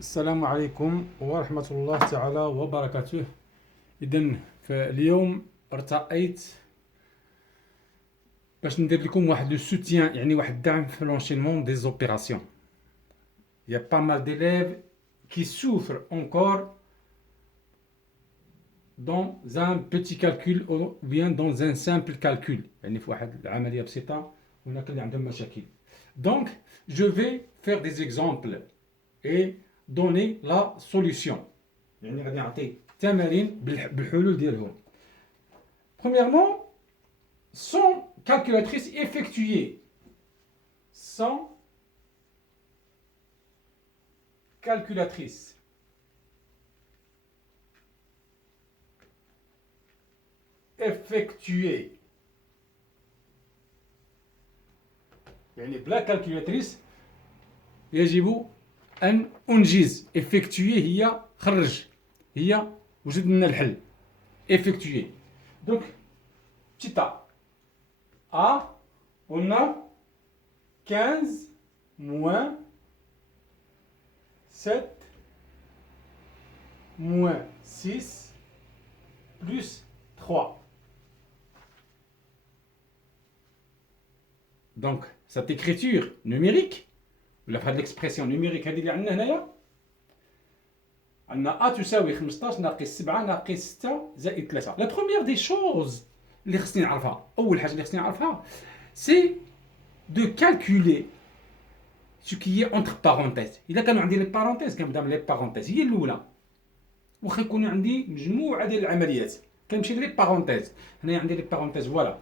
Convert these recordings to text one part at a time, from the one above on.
السلام عليكم ورحمة الله تعالى وبركاته. إذن فاليوم ارتأيت باش ندير لكم واحد لو سوتيان، يعني واحد الدعم في l'enchaînement des opérations. Il y a pas mal d'élèves qui souffrent encore dans un petit calcul ou bien dans un simple calcul، يعني في واحد العملية بسيطة هناك اللي عندهم مشاكل. Donc je vais faire des exemples et donner la solution. يعني غادي نعطي تمارين بالحلول ديالهم. Premièrement, sans calculatrice effectuée. Sans calculatrice. Effectuée. يعني بلا calculatrice يجب أن أنجز. effectuer هي خرج، هي وجد لنا الحل. effectuer. Donc petit A, on a 15 moins 7 moins 6 plus 3. Donc cette écriture numérique ولا في هذه الاكسبرسيون نيميريك هذه اللي عندنا هنايا، عندنا A تساوي 15 ناقص 7 ناقص 6 زائد 3. لا بروميير دي شوز اللي خصني نعرفها، اول حاجه اللي خصني نعرفها سي دو كالكولي سو كي اي اونتر بارونتيز. الا كانوا عندي لي بارونتيز كنبدا من لي بارونتيز هي الاولى، واخا يكونوا عندي مجموعه ديال العمليات كنمشي لي بارونتيز. هنايا عندي لي بارونتيز، فوالا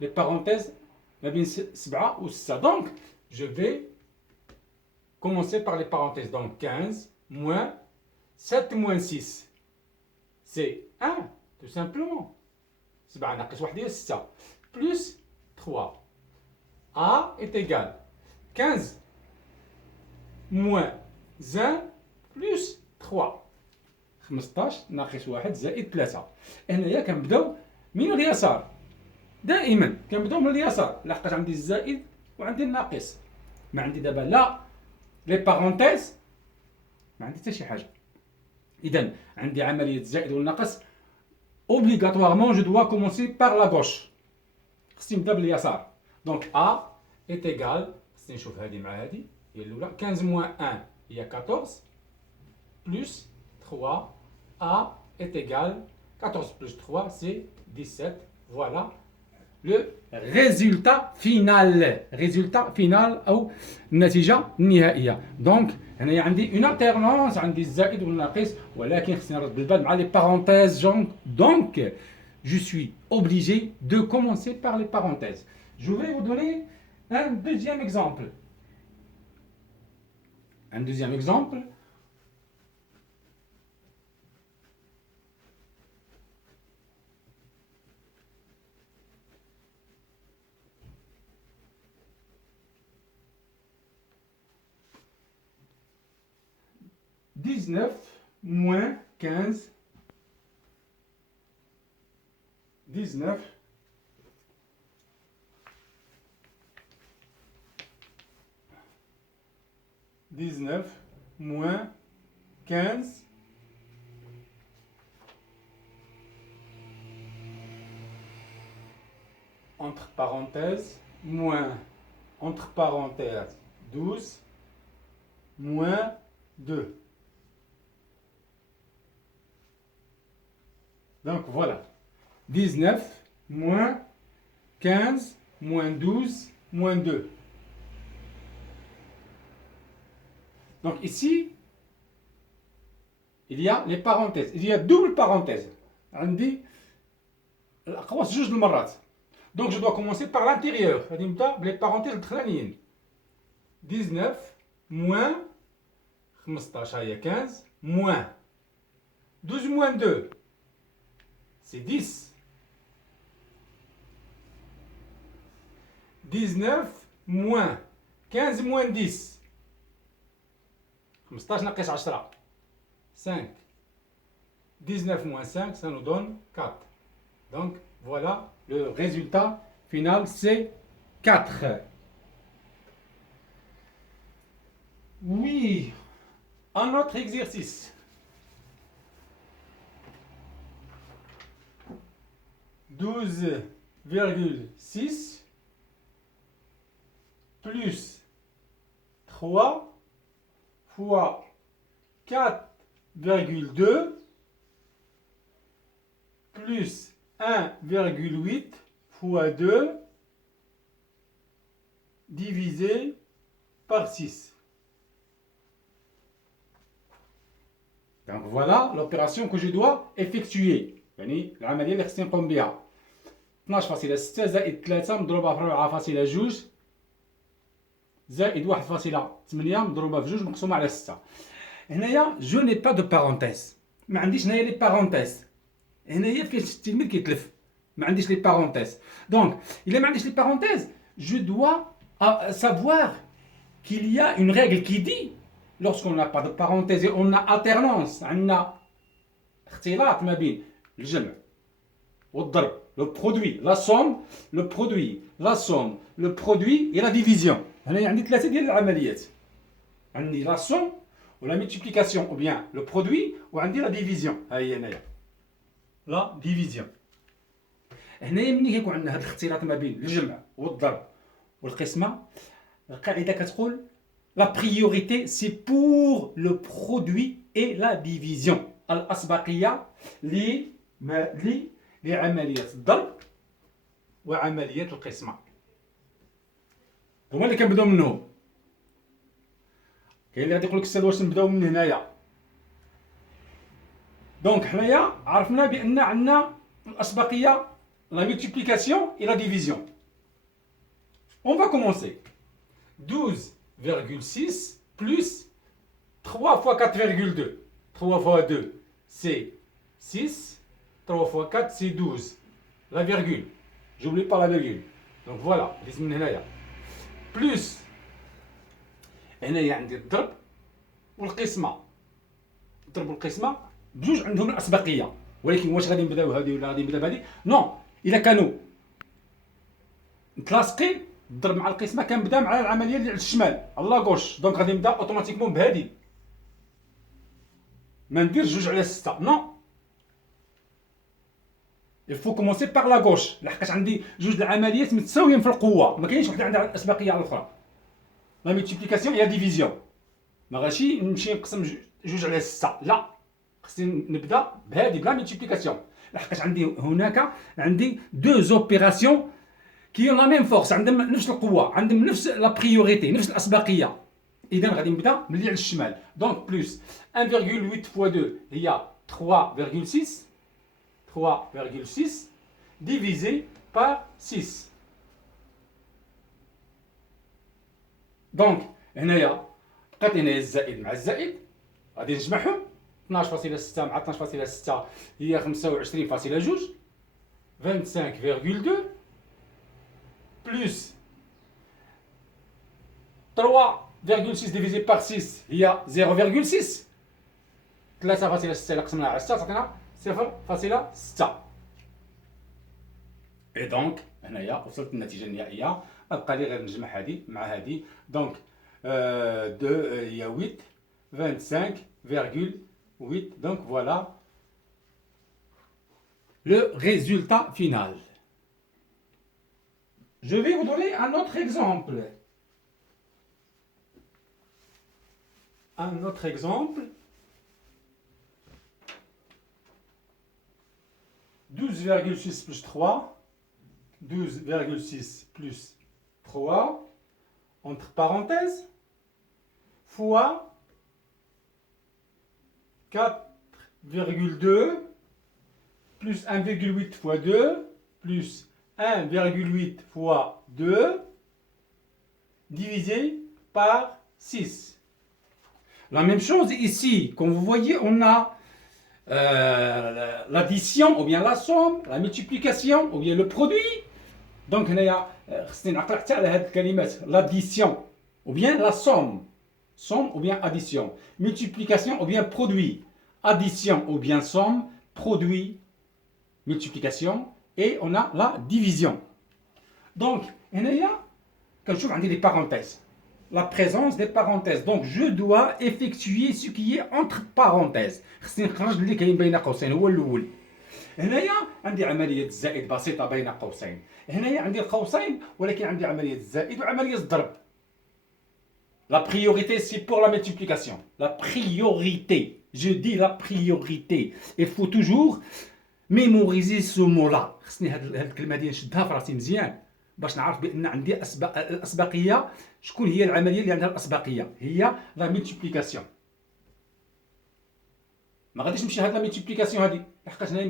لي بارونتيز ما بين 7 و 6. دونك جو في commencer par les parenthèses. Donc 15 moins 7 moins 6, c'est 1, tout simplement. 7 ناقص 1 هي 6 plus 3. A est égal 15 moins 1 plus 3. 15 ناقص 1 زائد 3. هنايا كنبداو من اليسار، دائما كنبداو من اليسار لحقاش عندي الزائد وعندي الناقص. ما عندي دابا لا لي بارونتيز، ما عندي حتى شي حاجه. اذا عندي عمليه الزائد والنقص، اوبليغاتوارمون جو دوا كومونسي بار لا غوش، خصني نبدا باليسار. دونك ا ايت ايغال، خصني نشوف هذه مع هذه هي الاولى، 15 موان 1 هي 14 بلس 3. ا ايت ايغال 14 بلس 3 سي 17. فوالا le résultat final. résultat final أو النتيجة النهائية. دونك هنايا عندي اون alternance، عندي الزائد والناقص، ولكن خصني نرد بالبال مع لي parenthèses. دونك je suis obligé de commencer par les parenthèses. Je vais vous donner un deuxième exemple. Un deuxième exemple. Dix-neuf moins 15. 19 moins 15 entre parenthèses moins entre parenthèses 12 moins 2. Donc voilà, 19 moins 15 moins 12 moins 2. Donc ici, il y a les parenthèses. Il y a double parenthèse. عندي الأقواس جوج المرات. Donc je dois commencer par l'intérieur. غادي نبدا بلي parenthèses الأخرانيين. 19 moins 15 هي 15 moins 12 moins 2 c'est 10. 19 moins 15 moins 10 15 ناقص 10 5. 19 moins 5 ça nous donne 4. Donc voilà, le résultat final c'est 4. Oui, Un autre exercice. 12,6 plus 3 fois 4,2 plus 1,8 fois 2 divisé par 6. Donc voilà l'opération que je dois effectuer. يعني العملية اللي خصني نقوم بها. 12.6 زائد 3 مضروبة في 4.2 زائد 1.8 مضروبة في 2 مقسومة على 6. هنايا جو ني با دو بارونتيز. ما عنديش هنايا لي بارونتيز. هنايا فين التلميذ كيتلف. ما عنديش لي بارونتيز. دونك إلا ما عنديش لي بارونتيز je dois savoir qu'il y a une règle qui dit lorsqu'on n'a pas de parenthèse et on a alternance عندنا اختلاط ما بين الجمع والضرب le produit la somme le produit la somme le produit et la division. هنايا عندي ثلاثه ديال العمليات. عندي la somme ou la multiplication ou bien le produit وعندي la division. ها هي هنايا la division. هنايا ملي كيكون عندنا هذا الاختلاط ما بين الجمع والضرب والقسمه القاعده كتقول la priorité c'est pour le produit et la division. الأسبقية لعملية الضرب وعملية القسمة. هما اللي كنبداو منهم. كاين اللي غادي يقول لك استاذ واش نبداو من هنايا. دونك حنايا عرفنا بأن عندنا الأسبقية la multiplication et la division. On va commencer. 12,6 plus 3 fois 4,2. 3 fois 2, c'est 6. 3 fois 4, c'est 12. La virgule. J'oublie pas la virgule. Donc voilà. Plus. هنايا عندي الضرب والقسمة. الضرب والقسمة بجوج عندهم الأسبقية. ولكن واش غادي نبداو هذه ولا غادي نبداو بهذه؟ نو. إلا كانوا متلاصقين الضرب مع القسمة كنبدا مع العملية اللي على الشمال على لاكوش. دونك غادي نبدا اوتوماتيكمون بهذه. ما ندير جوج على 6. نو. il faut commencer par la gauche لحقاش عندي جوج العمليات متساويين في القوة. ما كاينش وحدة عندها الأسبقية على الأخرى. لا ميتيبليكاسيون هي ديفيزيون. ما غاشي نمشي نقسم جوج على 6. لا. خصني نبدا بهذه بلا ميتيبليكاسيون. لحقاش عندي دو زوبيراسيون كي لا ميم فورس. عندهم نفس القوة. عندهم نفس لا بريوريتي. نفس الأسبقية. إذا غادي نبدا من اللي على الشمال. دونك بلوس 1,8 فوا 2 هي 3,6. 3,6 divisé par 6. Donc, هنايا بقات هنايا الزائد مع الزائد غادي نجمعهم. 12.6 مع 12.6 هي 25.2 25,2 plus 3,6 divisé par 6 هي 0,6. 3.6 إلا قسمناها على 6 تعطينا 0.6. اي دونك هنايا وصلت للنتيجه النهائيه. بقى لي غير نجمع هذه مع هذه. دونك 2 هي 8 25,8. دونك فوالا le résultat final. Je vais vous donner un autre exemple. Un autre exemple. 12,6 plus 3, 12,6 plus 3, entre parenthèses, fois 4,2 plus 1,8 fois 2 plus 1,8 fois 2 divisé par 6. La même chose ici, comme vous voyez, on a l'addition ou bien la somme, la multiplication ou bien le produit. Donc هنايا خصني نعقل حتى على هاد الكلمات l'addition ou bien la somme ou bien addition, multiplication ou bien produit, addition ou bien somme, produit, multiplication et on a la division. Donc هنايا كنشوف عندي les parenthèses. la présence des parenthèses. Donc je dois effectuer ce qui est entre parenthèses. خصني نخرج اللي كاين بين قوسين هو الاول. هنايا عندي عمليه الزائد بسيطه بين قوسين. هنايا عندي القوسين ولكن عندي عمليه الزائد وعمليه الضرب. La priorité c'est pour la multiplication. La priorité. Je dis la priorité. Il faut toujours mémoriser ce mot-là. خصني هاد الكلمه هذه نشدها في راسي مزيان باش نعرف بان عندي الاسبقيه. شكون هي العمليه اللي عندها الاسبقيه؟ هي لا ملتيبليكاسيون. ما غاديش نمشي هاد لا ملتيبليكاسيون هادي لحقاش انا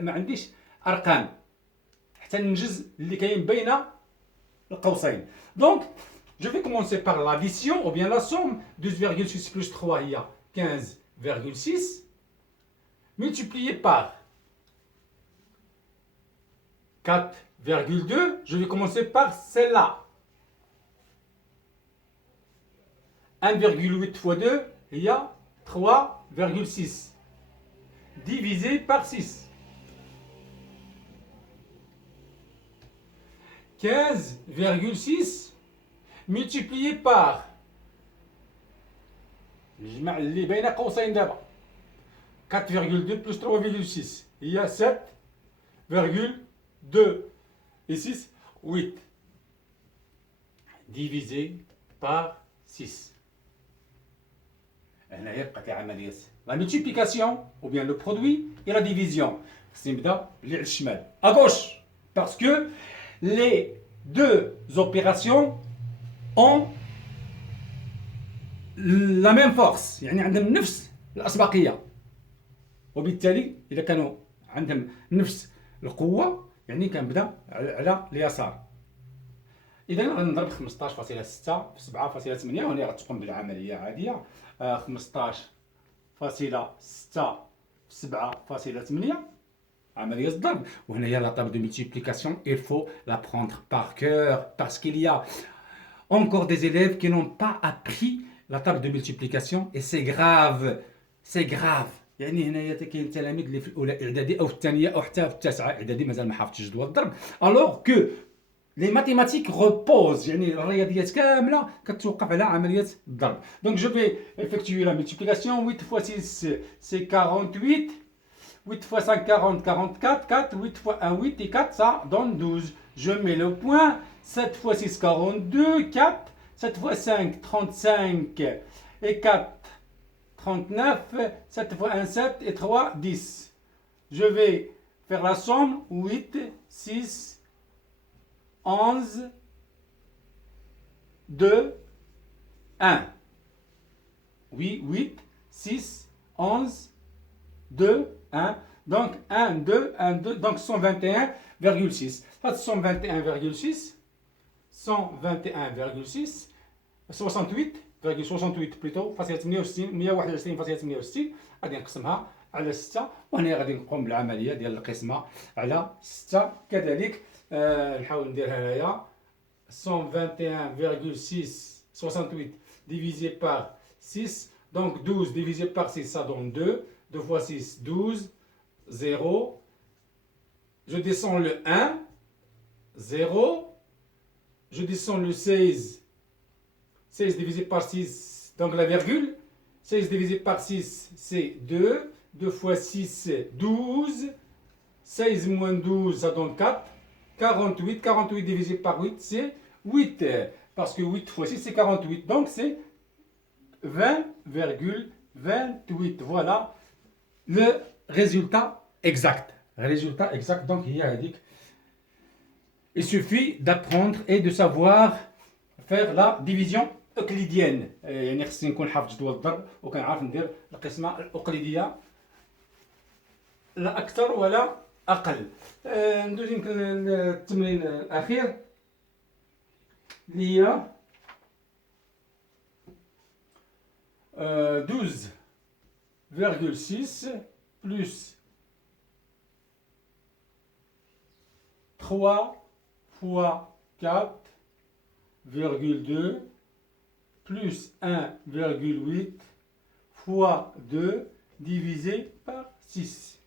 ما عنديش ارقام حتى ننجز اللي كاين بين القوسين. دونك je vais commencer par l'addition ou bien la somme. 12,6 plus 3 هي 15,6 multiplié par 4,2. Je vais commencer par celle-là. 1,8 fois 2, il y a 3,6. Divisé par 6. 15,6 multiplié par نجمع اللي بين قوسين دابا 4,2 plus 3,6 il y a 7,2 et 6 8 divisé par 6. هنا يبقى كعملية la multiplication ou bien le produit et la division. خصني نبدا اللي على الشمال à gauche parce que les deux opérations ont la même force يعني عندهم نفس الأسبقية وبالتالي إذا كانوا عندهم نفس القوة يعني كنبدا على اليسار. إذا غنضرب 15.6 في 7.8 وهنا غتقوم بالعملية عادية. 15.6 في 7.8 عملية الضرب. وهنايا la table de multiplication il faut la prendre par cœur parce qu'il y a encore des élèves qui n'ont pas appris la table de multiplication et c'est grave. C'est grave. يعني هنايا كاين التلاميذ اللي في الاولى اعدادي او في الثانيه او حتى في التاسعه اعدادي مازال ما حافظش جدول الضرب alors que les mathématiques reposent يعني الرياضيات كامله كتوقف على عمليه الضرب. Donc je vais effectuer la multiplication. 8 fois 6 c'est 48. 8 fois 5 40 44. 4 8 fois 1 8 et 4 ça donne 12. Je mets le point. 7 fois 6 42. 4 7 fois 5 35 et 4 39, 7 fois 1, 7 et 3, 10. Je vais faire la somme. 8, 6, 11, 2, 1. Oui, 8, 6, 11, 2, 1. Donc 1, 2, 1, 2. Donc 121,6. Ça, 121,6. 121,6. 68 plutôt فاصلة 68 121.68 غادي نقسمها على 6 وهنا غادي نقوم بالعمليه ديال القسمه على 6 كذلك. نحاول نديرها هنايا 121,6 divisé par 6 donc 12 divisé par 6 ça donne 2. 2 fois 6 12 0. Je descends le 1 0. Je descends le 16 divisé par 6, donc la virgule. 16 divisé par 6, c'est 2. 2 fois 6, 12. 16 moins 12, ça donne 4. 48. 48 divisé par 8, c'est 8. Parce que 8 fois 6, c'est 48. Donc c'est 20,28. Voilà le résultat exact. Résultat exact, donc il suffit d'apprendre et de savoir faire la division euclidienne. يعني خصني نكون حافظ جدول الضرب وكنعرف ندير القسمه الاوكليديه لا اكثر ولا اقل. ندوز يمكن للتمرين الاخير اللي هي 12,6 plus 3 fois 4,2 plus 1,8 fois 2 divisé par 6.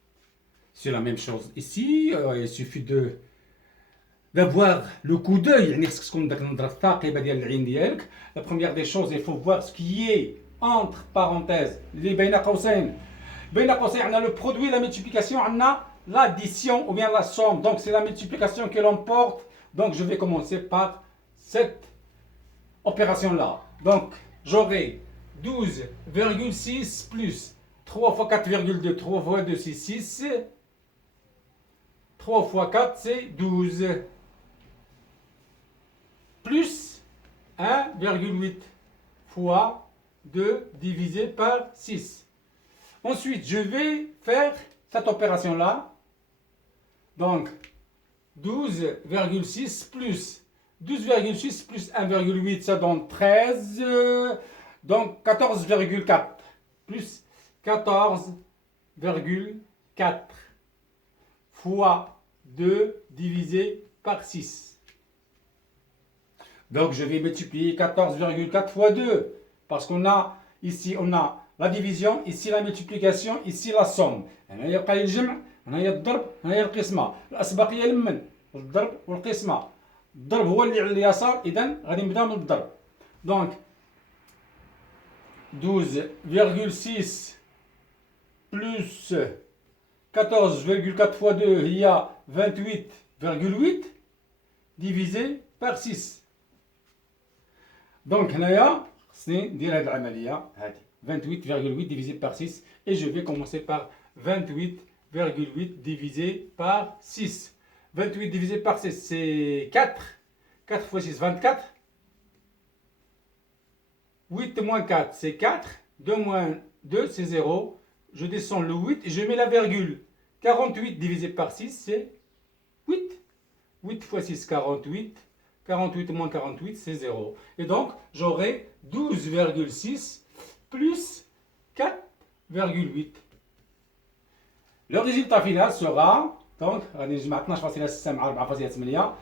C'est la même chose ici. Il suffit de d'avoir le coup d'œil. يعني خصك تكون داك النظره الثاقبه ديال العين ديالك. La première des choses, il faut voir ce qui est entre parenthèses اللي بين قوسين. بين قوسين عندنا le produit, la multiplication, عندنا l'addition ou bien la somme. Donc c'est la multiplication que l'on porte. Donc je vais commencer par cette opération là. Donc j'aurai 12,6 plus 3 fois 4,2, 3 fois 2 c'est 6, 3 fois 4 c'est 12, plus 1,8 fois 2 divisé par 6. Ensuite, je vais faire cette opération-là. Donc, 12,6 plus 12,6 plus 1,8, ça donne 13. Donc, 14,4 plus 14,4 fois 2 divisé par 6. Donc, je vais multiplier 14,4 fois 2. Parce qu'on a ici, on a la division, ici la multiplication, ici la somme. هنا يبقى لي الجمع، هنا هي الضرب، هنا هي القسمة. الأسبقية لمن الضرب والقسمة. الضرب هو اللي على اليسار، إذا غادي نبدا من الضرب. دونك 12,6 plus 14,4 fois 2 هي 28,8 divisé par 6. Donc هنايا خصني ندير هاد العملية هادي 28,8 divisé par 6 et je vais commencer par 28,8 divisé par 6. 28 divisé par 6 c'est 4. 4 fois 6 24. 8 moins 4 c'est 4. 2 moins 2 c'est 0. Je descends le 8 et je mets la virgule. 48 divisé par 6 c'est 8. 8 fois 6 48. 48 moins 48 c'est 0. Et donc j'aurai 12,6 plus 4,8. Le résultat final sera donc غادي نجمع 12.6 مع 4.8.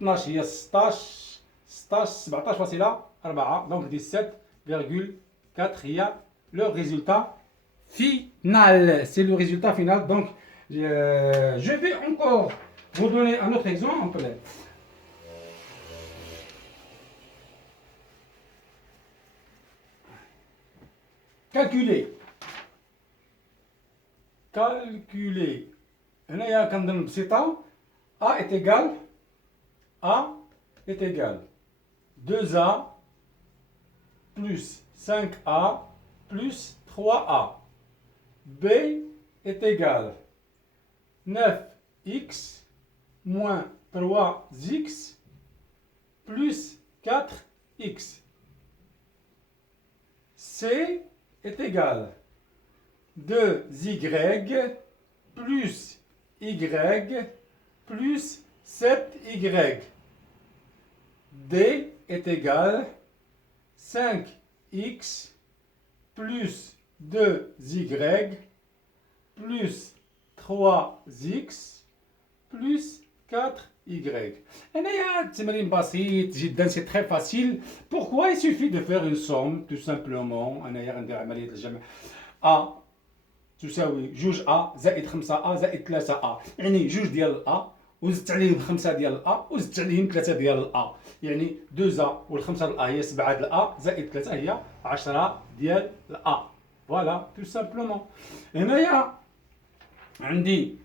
12 هي 16 17.4 donc 17,4 هي le résultat final. C'est le résultat final. Donc je vais encore vous donner un autre exemple. Calculer. هنايا كنظن بسيطة. A est égal 2A plus 5A plus 3A. B est égal 9x moins 3x plus 4x. C est égal 2y plus y plus 7y. D est égal 5x plus 2y plus 3x plus 4y. هنايا تمرين بسيط جدا، c'est très facile. Pourquoi il suffit de faire une somme tout simplement. هنايا غندير عملية الجمع. A تساوي 2A زائد 5A زائد 3A، يعني 2 ديال A وزدت عليهم 5 ديال A وزدت عليهم 3 ديال A، يعني 2A وال5 ديال A هي 7 ديال A زائد 3 هي 10 ديال A. فوالا تو سامبلومون. هنايا عندي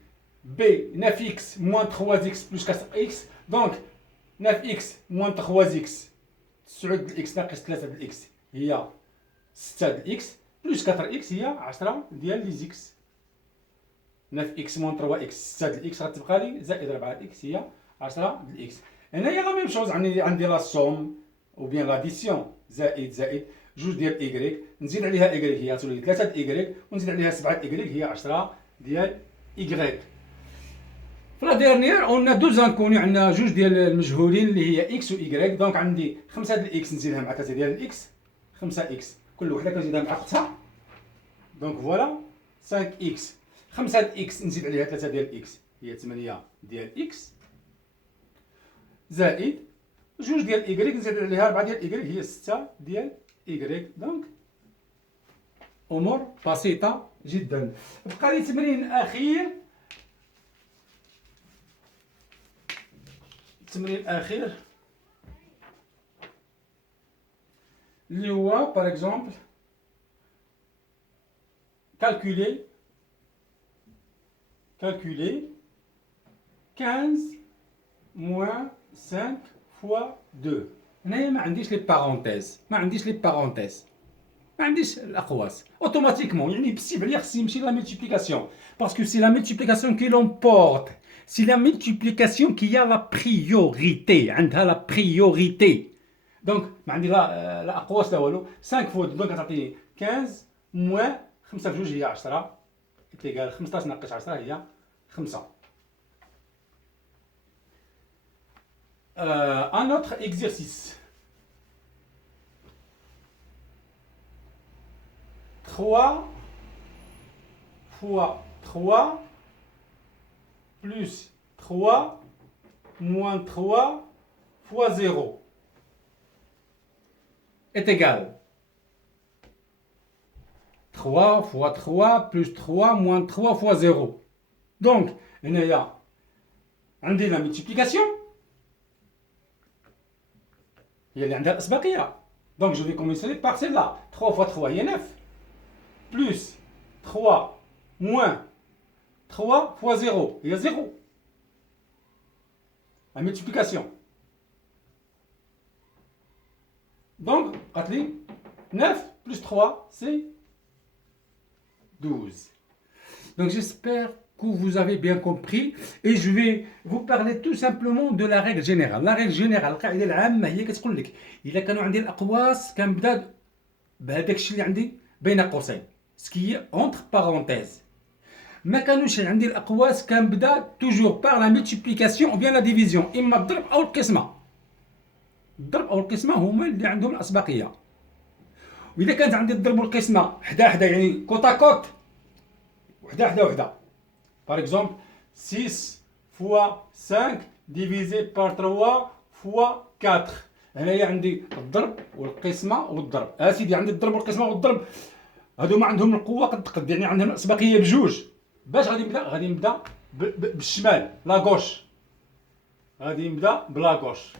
B 9x moins 3x plus 4x. دونك 9x moins 3x 9 د x ناقص 3 د x هي 6 د x بلس 4x هي 10 ديال لي زيكس. 9x moins 3x 6 د x غتبقى لي زائد 4x هي 10 د x. هنايا لا ميم شوز عندي لا سوم او بيان لاديسيون زائد 2 ديال y نزيد عليها y هي تولي 3 د y ونزيد عليها 7 د y هي 10 ديال y. في لا ديرنيير اون دو زانكوني، عندنا جوج ديال المجهولين اللي هي x و y. دونك عندي 5 ديال x نزيدها مع 3 ديال x 5x كل وحده كنزيدها مع اختها. دونك فوالا 5x 5 د x نزيد عليها 3 ديال x هي 8 ديال x زائد 2 ديال y نزيد عليها 4 ديال y هي 6 ديال y. دونك امور بسيطه جدا. بقى لي تمرين اخير التمرين الأخير اللي هو par exemple calculer 15 moins 5 fois 2. هنايا ما عنديش لي بارونتيز، ما عنديش الاقواس اوتوماتيكمون، يعني بالسيب عليا خصني نمشي لا ملتيبليكاسيون باسكو سي لا ملتيبليكاسيون كي لومبورت، سي لا ملتيبليكاسيون كي لا بريوريتي، عندها لا بريوريتي. دونك ما عندي لا اقواس لا والو. 5 فوا 2 دونك تعطيني 15 موان 5 في 2 هي 10 تيغال 15 ناقص 10 هي 5. Un autre exercice. 3 fois 3 plus 3 moins 3 fois 0 est égal. 3 fois 3 plus 3 moins 3 fois 0. Donc, on a la multiplication. Il y a l'asbaqiya. Donc, je vais commencer par celle-là. 3 fois 3, il y a 9. Plus 3 moins 3 fois 0, il y a 0. La multiplication. Donc, 9 plus 3, c'est 12. Donc, j'espère que vous avez bien compris et je vais vous parler tout simplement de la règle générale. La règle générale, القاعدة العامة هي كتقول لك إلا كانوا عندي الأقواس كنبدا بهذاك الشيء اللي عندي بين قوسين سكي اونتر بارونتيز. ما كانوش عندي الأقواس كنبدا توجور بار لا ملتيبليكاسيون او بيان لا ديفيزيون، إما الضرب أو القسمة. الضرب أو القسمة هما اللي عندهم الأسبقية. وإذا كانت عندي الضرب والقسمة حدا حدا يعني كوتا كوت وحدا حدا وحدا. Par exemple, 6 fois 5 divisé par 3 fois 4. هنايا عندي الضرب والقسمة والضرب. سيدي عندي الضرب والقسمة والضرب هادو ما عندهم القوة قد يعني عندهم الأسبقية بجوج. باش غادي نبدا بالشمال لا غوش. غادي نبدا بلا غوش.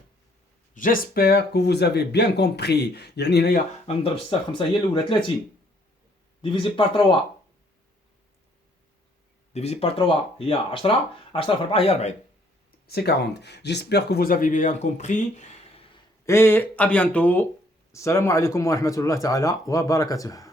J'espère que vous avez bien compris. يعني هنايا نضرب 6 في 5 هي الأولى 30 divisé par 3 divisé par 3 هي 10 10 في 4 هي 40 c'est 40. J'espère que vous avez bien compris et à bientôt. السلام عليكم ورحمة الله تعالى وبركاته.